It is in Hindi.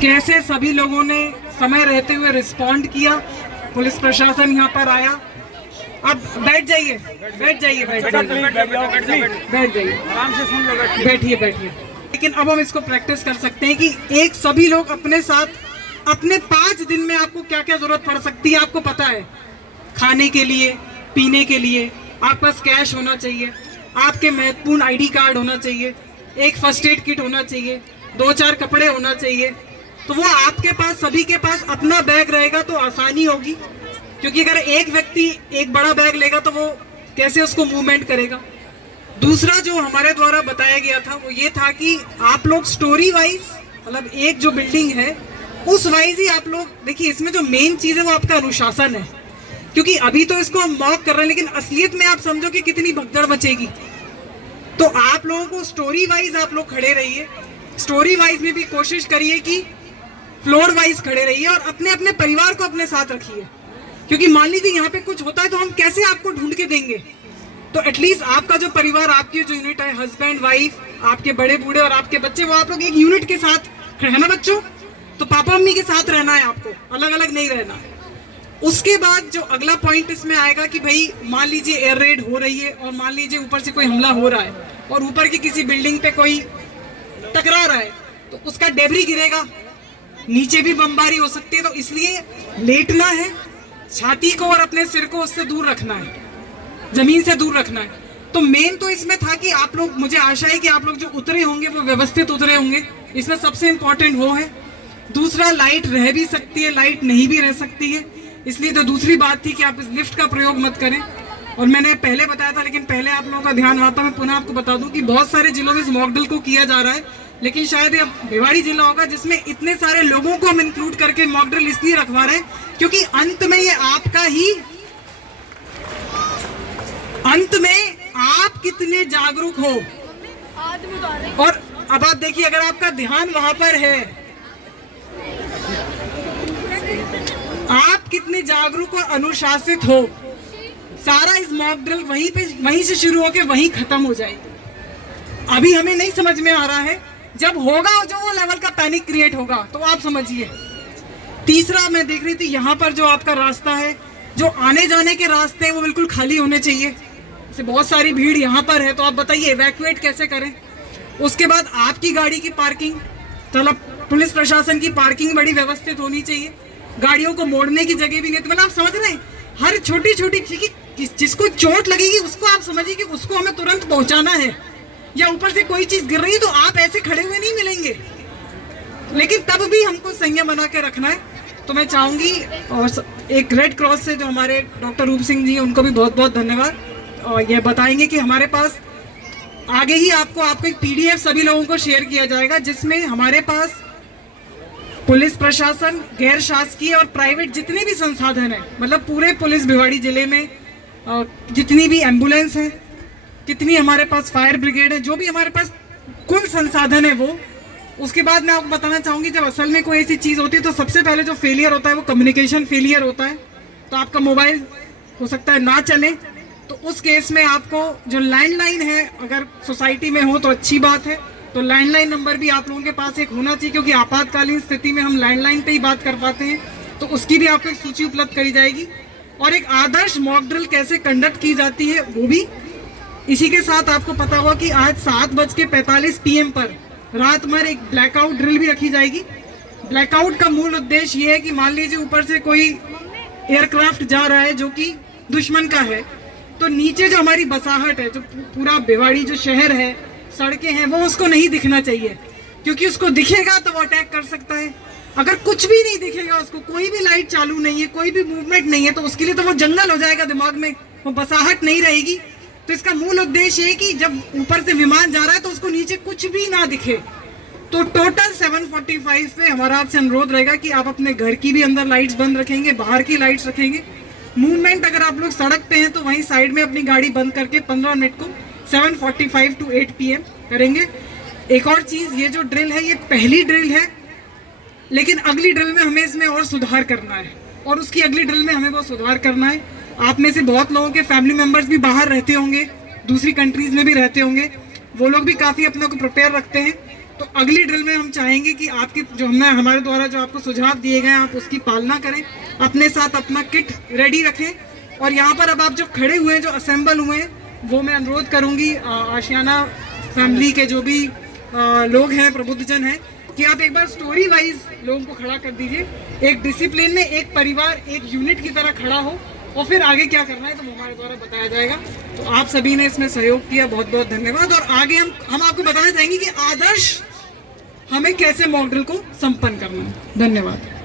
कैसे सभी लोगों ने समय रहते हुए रिस्पॉन्ड किया, पुलिस प्रशासन यहाँ पर आया। अब बैठ जाइए, बैठ जाइए, बैठ जाइए, आराम से सुन लो, बैठिए बैठिए। लेकिन अब हम इसको प्रैक्टिस कर सकते हैं कि एक सभी लोग अपने साथ अपने 5 दिन में आपको क्या क्या जरूरत पड़ सकती है आपको पता है। खाने के लिए, पीने के लिए आपके पास कैश होना चाहिए, आपके महत्वपूर्ण आईडी कार्ड होना चाहिए, एक फर्स्ट एड किट होना चाहिए, 2-4 कपड़े होना चाहिए। तो वो आपके पास, सभी के पास अपना बैग रहेगा तो आसानी होगी, क्योंकि अगर एक व्यक्ति एक बड़ा बैग लेगा तो वो कैसे उसको मूवमेंट करेगा। दूसरा जो हमारे द्वारा बताया गया था वो ये था कि आप लोग स्टोरी वाइज, मतलब एक जो बिल्डिंग है उस वाइज ही आप लोग देखिए। इसमें जो मेन चीज है वो आपका अनुशासन है, क्योंकि अभी तो इसको हम मॉक कर रहे हैं, लेकिन असलियत में आप समझो कि कितनी भगदड़ मचेगी। तो आप लोगों को स्टोरी वाइज आप लोग खड़े रहिए, स्टोरी वाइज में भी कोशिश करिए कि फ्लोर वाइज खड़े रहिए और अपने अपने परिवार को अपने साथ रखिए, क्योंकि मान लीजिए यहाँ पे कुछ होता है तो हम कैसे आपको ढूंढ के देंगे। तो एटलीस्ट आपका जो परिवार, आपकी जो यूनिट है, हस्बैंड वाइफ, आपके बड़े बूढ़े और आपके बच्चे, वो आप लोग एक यूनिट के साथ है ना बच्चों। तो पापा मम्मी के साथ रहना है आपको, अलग अलग नहीं रहना है। उसके बाद जो अगला पॉइंट इसमें आएगा कि भाई मान लीजिए एयर रेड हो रही है और मान लीजिए ऊपर से कोई हमला हो रहा है और ऊपर की किसी बिल्डिंग पे कोई टकरा रहा है तो उसका डेब्री गिरेगा, नीचे भी बमबारी हो सकती है। तो इसलिए लेटना है, छाती को और अपने सिर को उससे दूर रखना है, जमीन से दूर रखना है। तो मेन तो इसमें था कि आप लोग, मुझे आशा है कि आप लोग जो उतरे होंगे वो व्यवस्थित उतरे होंगे, इसमें सबसे इम्पोर्टेंट वो है। दूसरा, लाइट रह भी सकती है, लाइट नहीं भी रह सकती है, इसलिए तो दूसरी बात थी कि आप इस लिफ्ट का प्रयोग मत करें। और मैंने पहले बताया था, लेकिन पहले आप लोगों का ध्यान रहा था, मैं पुनः आपको बता दूं कि बहुत सारे जिलों में इस मॉक ड्रिल को किया जा रहा है, लेकिन शायद ये भिवाड़ी जिला होगा जिसमें इतने सारे लोगों को हम इंक्लूड करके मॉक ड्रिल इसलिए रखवा रहे हैं क्योंकि अंत में ये आपका ही, अंत में आप कितने जागरूक हो। और अब आप देखिए, अगर आपका ध्यान वहां पर है, आप कितने जागरूक और अनुशासित हो, सारा इस मॉक ड्रिल वहीं से शुरू होकर वहीं खत्म हो जाएगी। अभी हमें नहीं समझ में आ रहा है, जब होगा जो वो लेवल का पैनिक क्रिएट होगा तो आप समझिए। तीसरा, मैं देख रही थी यहाँ पर जो आपका रास्ता है, जो आने जाने के रास्ते हैं वो बिल्कुल खाली होने चाहिए। जैसे बहुत सारी भीड़ यहाँ पर है, तो आप बताइए इवैक्यूएट कैसे करें। उसके बाद आपकी गाड़ी की पार्किंग, मतलब पुलिस प्रशासन की पार्किंग बड़ी व्यवस्थित होनी चाहिए, गाड़ियों को मोड़ने की जगह भी नहीं। तो मतलब आप समझ रहे हैं, हर छोटी छोटी चीज, जिसको चोट लगेगी उसको आप समझिए कि उसको हमें तुरंत पहुंचाना है, या ऊपर से कोई चीज गिर रही है तो आप ऐसे खड़े हुए नहीं मिलेंगे, लेकिन तब भी हमको संयम बना के रखना है। तो मैं चाहूंगी, और एक रेड क्रॉस से जो हमारे डॉक्टर रूप सिंह जी, उनको भी बहुत बहुत धन्यवाद, और ये बताएंगे कि हमारे पास आगे ही आपको एक PDF सभी लोगों को शेयर किया जाएगा, जिसमें हमारे पास पुलिस प्रशासन, गैर शासकीय और प्राइवेट जितने भी संसाधन है, मतलब पूरे पुलिस भिवाड़ी जिले में जितनी भी एम्बुलेंस है, कितनी हमारे पास फायर ब्रिगेड है, जो भी हमारे पास कुल संसाधन है वो। उसके बाद मैं आपको बताना चाहूंगी, जब असल में कोई ऐसी चीज होती है तो सबसे पहले जो फेलियर होता है वो कम्युनिकेशन फेलियर होता है। तो आपका मोबाइल हो सकता है ना चले, तो उस केस में आपको जो लैंडलाइन है, अगर सोसाइटी में हो तो अच्छी बात है, तो लैंडलाइन नंबर भी आप लोगों के पास एक होना चाहिए, क्योंकि आपातकालीन स्थिति में हम लैंडलाइन पे ही बात कर पाते हैं। तो उसकी भी आपको एक सूची उपलब्ध करी जाएगी, और एक आदर्श मॉक ड्रिल कैसे कंडक्ट की जाती है वो भी। इसी के साथ आपको पता होगा कि आज 7:45 PM पर रात भर एक ब्लैकआउट ड्रिल भी रखी जाएगी। ब्लैकआउट का मूल उद्देश्य ये है कि मान लीजिए ऊपर से कोई एयरक्राफ्ट जा रहा है जो कि दुश्मन का है, तो नीचे जो हमारी बसाहट है, जो पूरा भिवाड़ी जो शहर है, सड़कें हैं, वो उसको नहीं दिखना चाहिए, क्योंकि उसको दिखेगा तो वो अटैक कर सकता है। अगर कुछ भी नहीं दिखेगा उसको, कोई भी लाइट चालू नहीं है, कोई भी मूवमेंट नहीं है, तो उसके लिए तो वो जंगल हो जाएगा, दिमाग में वो बसाहट नहीं रहेगी। तो इसका मूल उद्देश्य है कि जब ऊपर से विमान जा रहा है तो उसको नीचे कुछ भी ना दिखे। तो टोटल 7:45 पे हमारा आपसे अनुरोध रहेगा कि आप अपने घर की भी अंदर लाइट्स बंद रखेंगे, बाहर की लाइट्स रखेंगे। मूवमेंट अगर आप लोग सड़क पे हैं तो वहीं साइड में अपनी गाड़ी बंद करके 15 मिनट को 7:45 to 8 PM करेंगे। एक और चीज, ये जो ड्रिल है ये पहली ड्रिल है, लेकिन अगली ड्रिल में हमें इसमें और सुधार करना है, और उसकी अगली ड्रिल में हमें वो सुधार करना है। आप में से बहुत लोगों के फैमिली मेंबर्स भी बाहर रहते होंगे, दूसरी कंट्रीज में भी रहते होंगे, वो लोग भी काफ़ी अपने को प्रिपेयर रखते हैं। तो अगली ड्रिल में हम चाहेंगे कि आपकी जो हमने हमारे द्वारा जो आपको सुझाव दिए गए आप उसकी पालना करें, अपने साथ अपना किट रेडी रखें। और यहाँ पर अब आप जो खड़े हुए हैं, जो असेंबल हुए हैं, वो मैं अनुरोध करूँगी आशियाना फैमिली के जो भी लोग हैं, प्रबुद्धजन हैं, कि आप एक बार स्टोरी वाइज लोगों को खड़ा कर दीजिए, एक डिसिप्लिन में, एक परिवार, एक यूनिट की तरह खड़ा हो, और फिर आगे क्या करना है तो हमारे द्वारा बताया जाएगा। तो आप सभी ने इसमें सहयोग किया, बहुत बहुत धन्यवाद। और आगे हम आपको बताना चाहेंगे कि आदर्श हमें कैसे मॉक ड्रिल को संपन्न करना है। धन्यवाद।